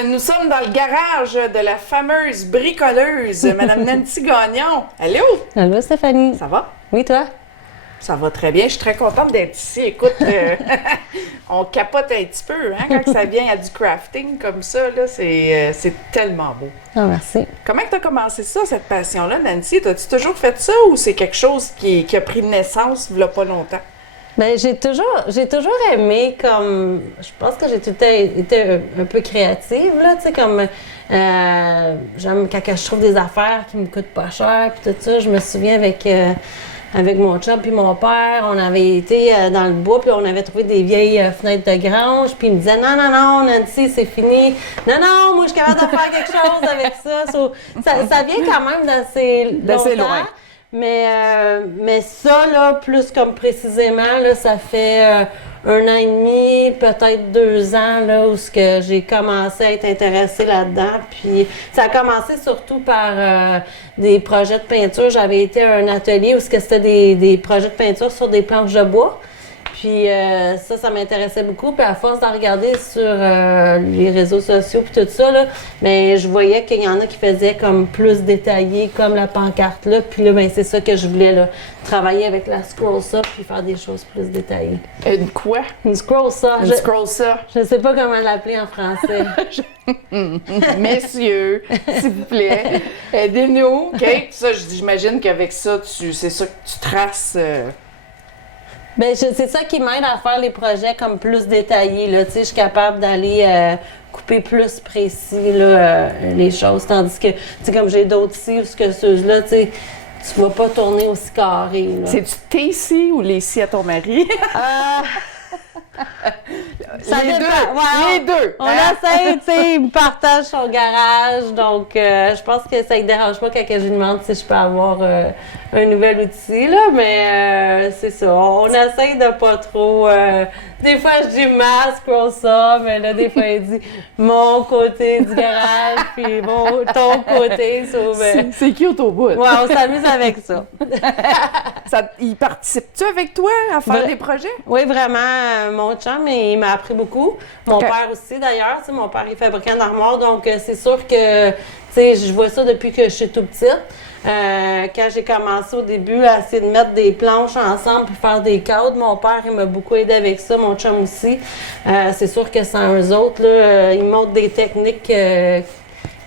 nous sommes dans le garage de la fameuse bricoleuse, Madame Nancy Gagnon. Allô? Allô, Stéphanie. Ça va? Oui, toi? Ça va très bien. Je suis très contente d'être ici. Écoute, on capote un petit peu hein, quand ça vient à du crafting comme ça. Là, c'est tellement beau. Ah, merci. Comment tu as commencé ça, cette passion-là, Nancy? As-tu toujours fait ça ou c'est quelque chose qui a pris naissance il n'y a pas longtemps? Bien, j'ai toujours aimé comme... Je pense que j'ai tout le temps été un peu créative, là, tu sais, comme... j'aime quand je trouve des affaires qui me coûtent pas cher, puis tout ça. Je me souviens avec mon chum puis mon père, on avait été dans le bois, puis on avait trouvé des vieilles fenêtres de grange, puis il me disait « Non, non, non, Nancy, c'est fini. Non, non, moi, je suis capable de faire quelque chose avec ça. » Ça vient quand même d'assez loin. Mais ça, là, plus comme précisément, là, ça fait 1 an et demi, peut-être 2 ans, là, où j'ai commencé à être intéressée là-dedans. Puis ça a commencé surtout par des projets de peinture. J'avais été à un atelier où c'était des projets de peinture sur des planches de bois. Puis ça m'intéressait beaucoup. Puis à force d'en regarder sur les réseaux sociaux puis tout ça, là, mais je voyais qu'il y en a qui faisaient comme plus détaillé, comme la pancarte là. Puis là, ben, c'est ça que je voulais, là, travailler avec la scroll saw puis faire des choses plus détaillées. Une quoi? Une scroll saw. Une scroll saw. Je sais pas comment l'appeler en français. Messieurs, s'il vous plaît, aidez-nous. OK? Ça, j'imagine qu'avec ça, c'est ça que tu traces... Bien, c'est ça qui m'aide à faire les projets comme plus détaillés, là. Tu sais, je suis capable d'aller couper plus précis, là, les choses. Tandis que, tu sais, comme j'ai d'autres scies ou ce que ceux-là, tu sais, tu vas pas tourner aussi carré, là. C'est-tu tes scies ou les scies à ton mari? Ça les dépend. deux. Ouais, les deux. On essaie, tu sais, il me partage son garage, donc je pense que ça ne dérange pas quand je lui demande si je peux avoir un nouvel outil, là, mais c'est ça. On essaie de pas trop... des fois, je dis ma scroll ça, mais là, des fois, il dit mon côté du garage, puis ton côté. C'est cute au bout. Ouais, on s'amuse avec ça. Il participe-tu avec toi à faire des projets? Oui, vraiment. Mon chum, il m'a appris beaucoup. Mon père aussi, d'ailleurs. Tu sais, mon père est fabricant d'armoires, donc c'est sûr que, tu sais, je vois ça depuis que je suis tout petite. Quand j'ai commencé au début à essayer de mettre des planches ensemble pour faire des cadres, mon père, il m'a beaucoup aidé avec ça, mon chum aussi. C'est sûr que sans eux autres, là, ils montrent des techniques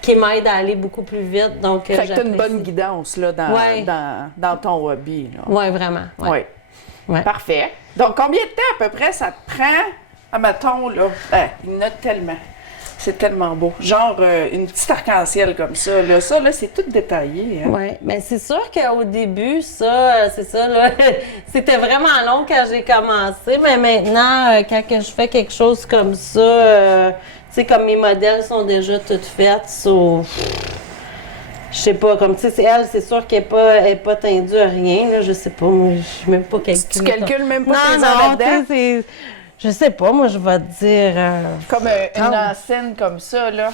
qui m'aident à aller beaucoup plus vite. Donc, fait que tu as une bonne guidance là, dans ton hobby. Oui, vraiment. Oui. Ouais. Parfait. Donc, combien de temps à peu près ça te prend, mettons, là, il y en a tellement. C'est tellement beau. Genre une petite arc-en-ciel comme ça. Là, ça, là, c'est tout détaillé. Hein? Oui, mais c'est sûr qu'au début, c'est ça, là, c'était vraiment long quand j'ai commencé. Mais maintenant, quand que je fais quelque chose comme ça, tu sais, comme mes modèles sont déjà toutes faites, je sais pas, comme tu sais, elle, c'est sûr qu'elle est pas tendue à rien, là, je sais pas, moi, je même pas calculer. Tu calcules même pas tes heures là-dedans? Je sais pas, moi, je vais te dire... Comme une enseigne comme ça, là?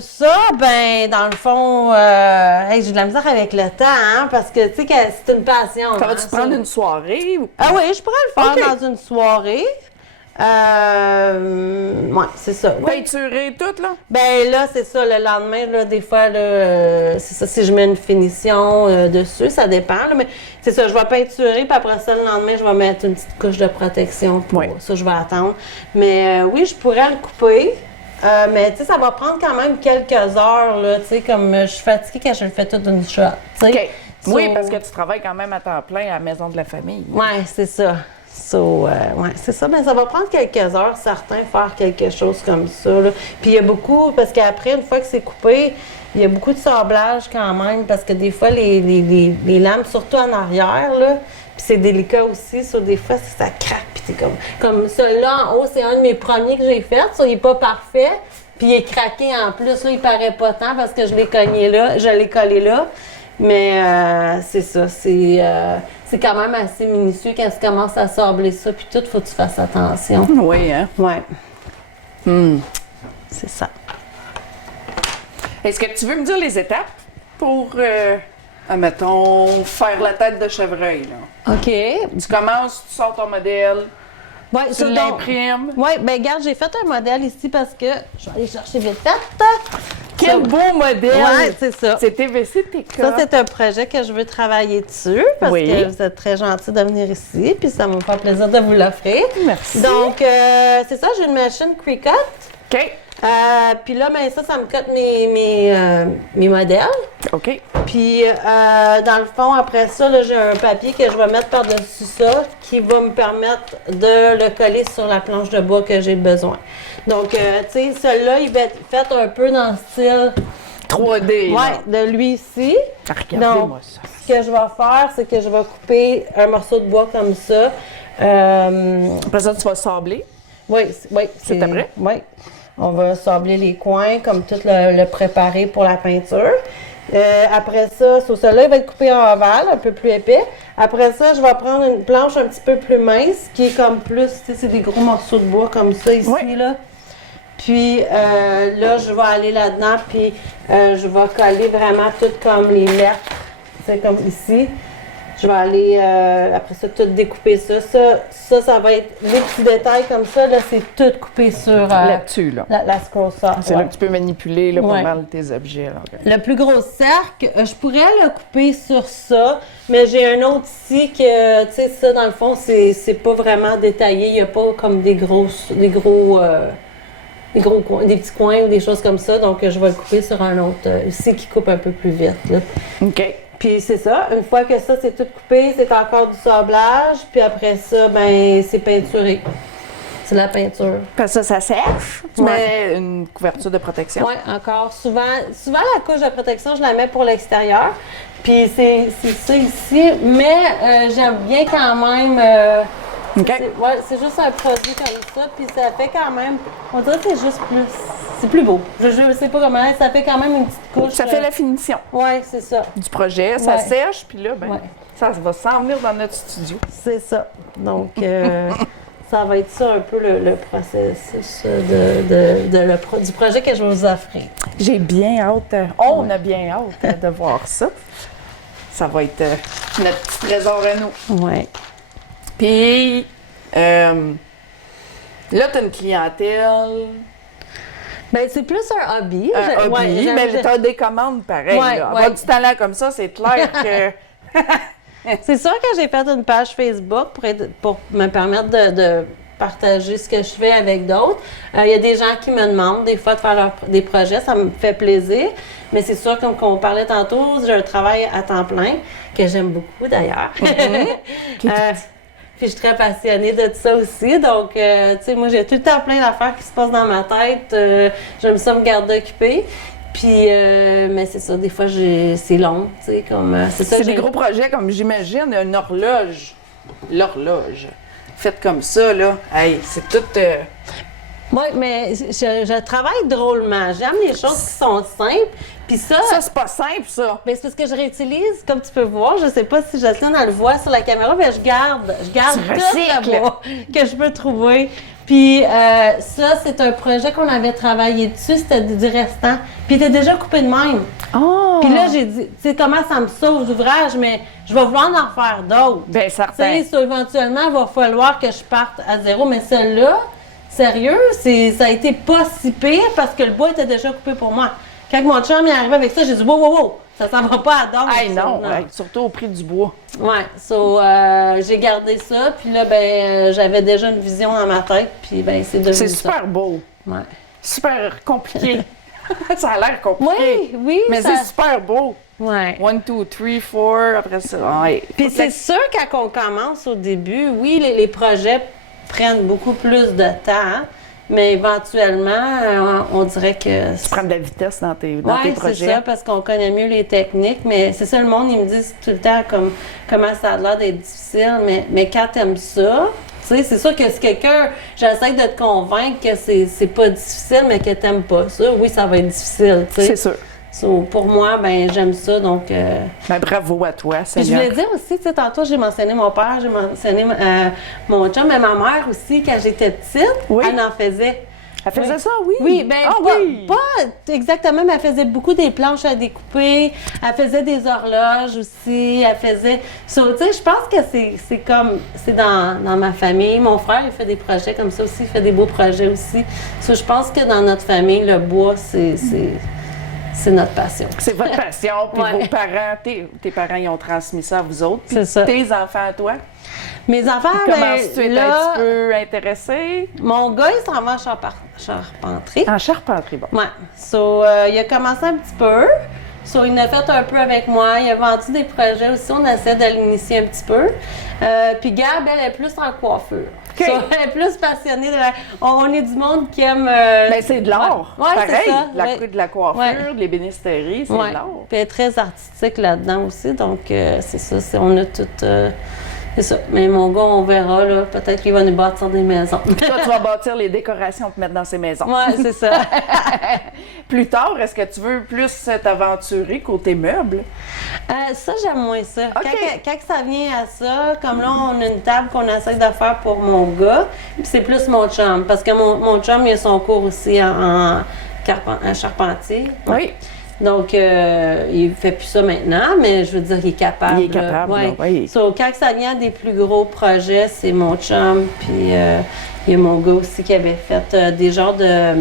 Ça, ben, dans le fond, j'ai de la misère avec le temps, hein, parce que, tu sais, c'est une passion. Ça va-tu prendre une soirée? Ou... Ah oui, je pourrais le faire dans une soirée. Ouais, c'est ça. Peinturer tout, là? Ben là, c'est ça, le lendemain, là, des fois, là, c'est ça, si je mets une finition dessus, ça dépend, là, mais c'est ça, je vais peinturer, puis après ça, le lendemain, je vais mettre une petite couche de protection pour ça, je vais attendre. Mais oui, je pourrais le couper, mais tu sais, ça va prendre quand même quelques heures, là, tu sais, comme je suis fatiguée quand je le fais tout d'une shot, tu sais. OK. Oui, parce que tu travailles quand même à temps plein à la maison de la famille. Oui, c'est ça. Ouais, c'est ça. Mais ça va prendre quelques heures, certains, faire quelque chose comme ça, là. Puis il y a beaucoup, parce qu'après, une fois que c'est coupé, il y a beaucoup de sablage quand même, parce que des fois, les lames, surtout en arrière, là, puis c'est délicat aussi, des fois, ça craque, puis c'est comme celui-là en haut, c'est un de mes premiers que j'ai fait, ça, il n'est pas parfait, puis il est craqué en plus, là, il paraît pas tant parce que je l'ai collé là, mais c'est ça, c'est quand même assez minutieux quand tu commences à sabler ça, puis tout, faut que tu fasses attention. Oui, hein? Ouais. C'est ça. Est-ce que tu veux me dire les étapes pour, admettons, faire la tête de chevreuil, là? OK. Tu commences, tu sors ton modèle, Ouais, tu l'imprimes. Oui, bien, regarde, j'ai fait un modèle ici parce que je vais aller chercher vite fait. Quel beau modèle! Oui, c'est ça. C'est TVC TK. Ça, c'est un projet que je veux travailler dessus parce que vous êtes très gentil de venir ici, puis ça me fait plaisir de vous l'offrir. Merci. Donc, c'est ça, j'ai une machine Cricut. OK. Puis là, ben, ça me cote mes modèles. OK. Puis, dans le fond, après ça, là, j'ai un papier que je vais mettre par-dessus ça qui va me permettre de le coller sur la planche de bois que j'ai besoin. Donc, tu sais, celui-là, il va être fait un peu dans le style 3D. Oui, de lui ici. Regardez-moi ça. Ce que je vais faire, c'est que je vais couper un morceau de bois comme ça. Après ça, tu vas sabler. Oui. C'est après? Oui. On va sabler les coins, comme tout le préparer pour la peinture. Après ça, sur celui-là, il va être coupé en ovale, un peu plus épais. Après ça, je vais prendre une planche un petit peu plus mince, qui est comme plus, tu sais, c'est des gros morceaux de bois comme ça ici, là. Puis là, je vais aller là-dedans, puis je vais coller vraiment tout comme les lettres, c'est comme ici. Je vais aller, après ça, tout découper ça. Ça va être, les petits détails comme ça, là, c'est tout coupé sur là-dessus, là. La scroll saw. C'est là que tu peux manipuler là, pas mal tes objets. Là. Le plus gros cercle, je pourrais le couper sur ça, mais j'ai un autre ici que, tu sais, ça, dans le fond, c'est pas vraiment détaillé. Il n'y a pas comme des petits coins ou des choses comme ça. Donc, je vais le couper sur un autre ici qui coupe un peu plus vite. Là. OK. Puis c'est ça, une fois que ça c'est tout coupé, c'est encore du sablage, puis après ça, ben c'est peinturé. C'est la peinture. Puis ça sèche. Tu mets une couverture de protection. Oui, encore. Souvent, la couche de protection, je la mets pour l'extérieur. Puis c'est ça ici, mais j'aime bien quand même. C'est juste un produit comme ça, puis ça fait quand même. On dirait que c'est juste plus. C'est plus beau. Je sais pas comment, ça fait quand même une petite couche. Ça fait la finition. Oui, c'est ça. Du projet, ça sèche, puis là, ben, ça va s'en venir dans notre studio. C'est ça. Donc, ça va être ça un peu le processus du projet que je vais vous offrir. J'ai bien hâte, on a bien hâte de voir ça. Ça va être notre petit trésor à nous. Oui. Puis, là, tu as une clientèle. Bien, c'est plus un hobby. Un hobby, mais tu as des commandes pareilles. Avoir du talent comme ça, c'est clair que... C'est sûr que j'ai fait une page Facebook pour me permettre de partager ce que je fais avec d'autres. Il y a des gens qui me demandent des fois de faire des projets, ça me fait plaisir. Mais c'est sûr, comme on parlait tantôt, j'ai un travail à temps plein, que j'aime beaucoup d'ailleurs. Puis je suis très passionnée de ça aussi. Donc, tu sais, moi, j'ai tout le temps plein d'affaires qui se passent dans ma tête. J'aime ça me garder occupée. Puis, mais c'est ça, des fois, c'est long, tu sais, comme... c'est des gros projets, comme j'imagine, une horloge. L'horloge. Faite comme ça, là, hey, c'est tout... Oui, mais je travaille drôlement. J'aime les choses qui sont simples. Puis ça, c'est pas simple, ça. Mais c'est parce que je réutilise, comme tu peux voir, je sais pas si Jocelyne elle le voit sur la caméra, mais je garde tout le bois que je peux trouver. Puis ça, c'est un projet qu'on avait travaillé dessus, c'était du restant. Puis il était déjà coupé de même. Oh! Puis là, j'ai dit, tu sais, comment ça me sauve d'ouvrage, mais je vais vouloir en faire d'autres. Bien, certain. Tu sais, éventuellement, il va falloir que je parte à zéro, mais celle-là, sérieux, ça a été pas si pire parce que le bois était déjà coupé pour moi. Quand mon chum est arrivé avec ça, j'ai dit wow, ça s'en va pas à donc. Hey, non, surtout au prix du bois. Ouais, j'ai gardé ça, puis là, ben, j'avais déjà une vision dans ma tête, puis ben, c'est devenu ça. C'est super beau. Ouais. Super compliqué. Ça a l'air compliqué. Oui, mais c'est super beau. Ouais. 1, 2, 3, 4, après ça. Ouais. Puis c'est sûr, quand on commence au début, oui, les projets prennent beaucoup plus de temps. Mais éventuellement, on dirait que... Tu prends de la vitesse dans tes projets. Oui, c'est ça, parce qu'on connaît mieux les techniques. Mais c'est ça, le monde, ils me disent tout le temps comment ça a l'air d'être difficile. Mais quand t'aimes ça, tu sais, c'est sûr que si quelqu'un... J'essaie de te convaincre que c'est pas difficile, mais que t'aimes pas ça, oui, ça va être difficile, tu sais. C'est sûr. Pour moi, ben j'aime ça, donc... Ben, bravo à toi, Seigneur. Je voulais dire aussi, tu sais, tantôt, j'ai mentionné mon père, j'ai mentionné mon chum, mais ma mère aussi, quand j'étais petite, elle en faisait. Elle faisait ça, oui? Oui, bien, ah, oui. pas exactement, mais elle faisait beaucoup des planches à découper. Elle faisait des horloges aussi. Elle faisait... tu sais, je pense que c'est comme... C'est dans ma famille. Mon frère, il fait des projets comme ça aussi. Il fait des beaux projets aussi. Je pense que dans notre famille, le bois, c'est notre passion. C'est votre passion. Puis Ouais. vos parents, tes parents, ils ont transmis ça à vous autres. Puis C'est ça. tes enfants, toi? Mes enfants, Commences-tu à être un petit peu intéressé? mon gars, il s'en va en charpenterie. En charpenterie, bon. Ouais. Il a commencé un petit peu. Il en a fait un peu avec moi. Il a vendu des projets aussi. On essaie de l'initier un petit peu. Puis Gab, elle est plus en coiffure. OK. Elle est plus passionnée de la... On est du monde qui aime... Mais c'est de l'art. Ouais, pareil. c'est ça. De la coiffure, Ouais. de l'ébénisterie, c'est Ouais. de l'art. Puis elle est très artistique là-dedans aussi. Donc, c'est ça. On a tout... c'est ça. Mais mon gars, on verra. Là, peut-être qu'il va nous bâtir des maisons. Toi, tu vas bâtir les décorations pour mettre dans ces maisons. Ouais, c'est ça. Plus tard, est-ce que tu veux plus t'aventurer côté meubles? Ça, j'aime moins ça. OK. Quand ça vient à ça, comme là, on a une table qu'on essaie de faire pour mon gars, puis c'est plus mon chum. Parce que mon chum, il a son cours aussi en charpentier. Oui. Donc, il fait plus ça maintenant, mais je veux dire, il est capable. Il est capable, Ouais. là, oui. Quand ça vient à des plus gros projets, c'est mon chum, puis il y a mon gars aussi qui avait fait des genres de...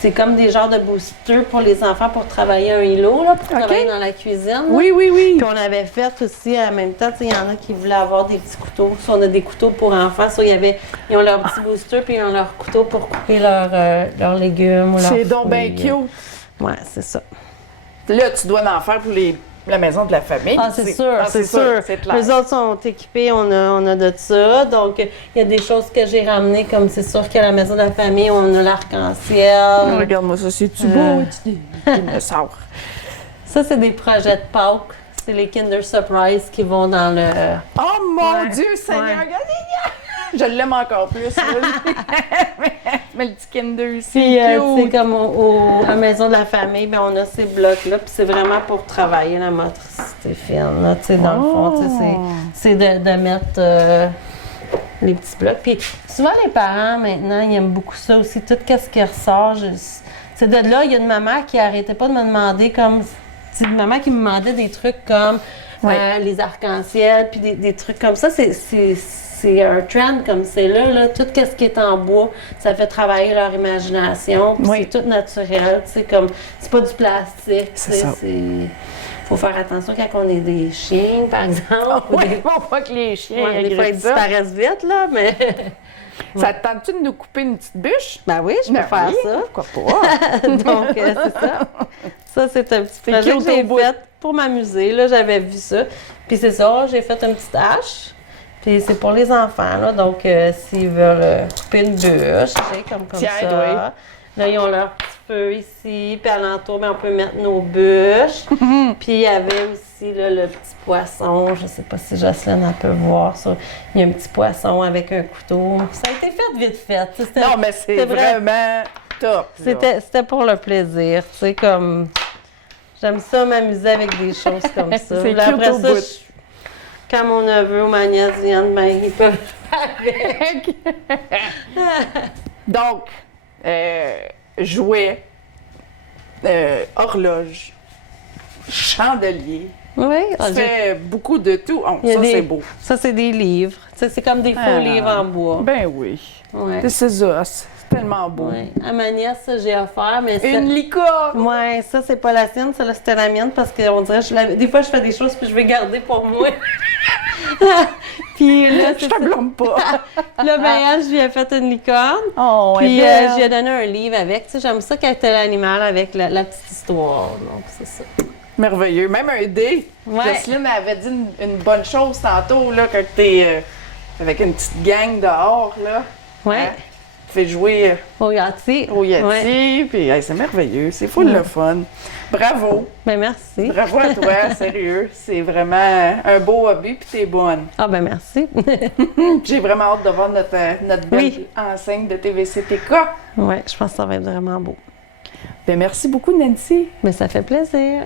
C'est comme des genres de boosters pour les enfants pour travailler un îlot, là, pour travailler dans la cuisine. Là. Oui, oui, oui. Puis on avait fait aussi en même temps, il y en a qui voulaient avoir des petits couteaux. On a des couteaux pour enfants. Ils ont leur petit booster, puis ils ont leur couteau pour couper leurs légumes ou leurs C'est donc bien fruits. cute. Ouais, c'est ça. Là, tu dois en faire pour la maison de la famille. Ah, c'est sûr, c'est sûr. C'est clair. Les autres sont équipés, on a de ça. Donc, il y a des choses que j'ai ramenées, comme c'est sûr qu'à la maison de la famille, on a l'arc-en-ciel. Regarde-moi ça, c'est-tu beau? Tu me sors. Ça, c'est des projets de Pâques. C'est les Kinder Surprise qui vont dans le... Oh mon Ouais. Dieu, Seigneur! Ouais. Regardez, je l'aime encore plus. Mais le petit Kinder aussi. Puis, tu sais, cute. comme à la maison de la famille, ben, on a ces blocs-là, puis c'est vraiment pour travailler la motricité fine, là, tu sais, dans le fond, tu sais, c'est de mettre les petits blocs. Puis souvent, les parents, maintenant, ils aiment beaucoup ça aussi, tout ce qui ressort. C'est de là, il y a une maman qui arrêtait pas de me demander comme... C'est une maman qui me demandait des trucs comme les arcs-en-ciel, puis des trucs comme ça. C'est un trend comme c'est là. Tout ce qui est en bois, ça fait travailler leur imagination. Puis c'est tout naturel, tu sais, comme c'est pas du plastique. C'est ça. Faut faire attention quand on est des chiens, par exemple. Oui, il faut pas que les chiens Des fois, ils agrippent ça. disparaissent vite, là, mais... Ça te tente-tu de nous couper une petite bûche? Ben oui, je peux Ben faire oui, ça. pourquoi pas? Donc, c'est ça. Ça, c'est un petit projet cute que j'ai au bout. fait pour m'amuser. Là, j'avais vu ça. Puis c'est ça, j'ai fait une petite hache. Puis c'est pour les enfants, là. Donc, s'ils veulent couper une bûche, tu sais, comme Tiens, ça. oui. Là, ils ont leur petit feu ici. Puis alentour, ben, on peut mettre nos bûches. Puis il y avait aussi là, le petit poisson. Je sais pas si Jocelyne elle peut voir ça. Il y a un petit poisson avec un couteau. Ça a été fait vite fait. Tu sais, c'était- Non, mais c'est c'était vrai. vraiment top. là. C'était pour le plaisir, tu sais, comme... J'aime ça m'amuser avec des choses comme ça. C'est Là, cute après au ça, bout. quand mon neveu ou ma nièce viennent, ben, ils peuvent avec. Donc, jouets, horloge, chandelier. Oui, Tu fais beaucoup de tout. Oh, il y a ça, des- c'est beau. Ça, c'est des livres. Tu sais, c'est comme des faux Ah. livres en bois. Ben oui. Ouais. This is us. C'est tellement beau. Ouais. À ma nièce, ça, j'ai offert, mais Une licorne! ouais, ça, c'est pas la sienne, ça, là, c'était la mienne, parce qu'on dirait, des fois, je fais des choses que je vais garder pour moi. Puis là, Je te blâme pas. Là, ben, elle, je lui ai fait une licorne. Oh, Puis elle est belle. je lui ai donné un livre avec. Tu sais, j'aime ça quand était l'animal avec la petite histoire. Donc, c'est ça. Merveilleux. Même un dé. Ouais. Jocelyne avait dit une bonne chose tantôt, là, quand t'es avec une petite gang dehors, là. Ouais. Hein? Tu fais jouer Au Yahtzee. au Yeti, Ouais. puis hey, c'est merveilleux. C'est full le fun. Bravo. Ben, merci. Bravo à toi, sérieux. C'est vraiment un beau hobby, puis t'es bonne. Ah, ben, merci. J'ai vraiment hâte de voir notre belle Oui. enseigne de TVC-TK. Ouais, je pense que ça va être vraiment beau. Ben, merci beaucoup, Nancy. Mais ça fait plaisir.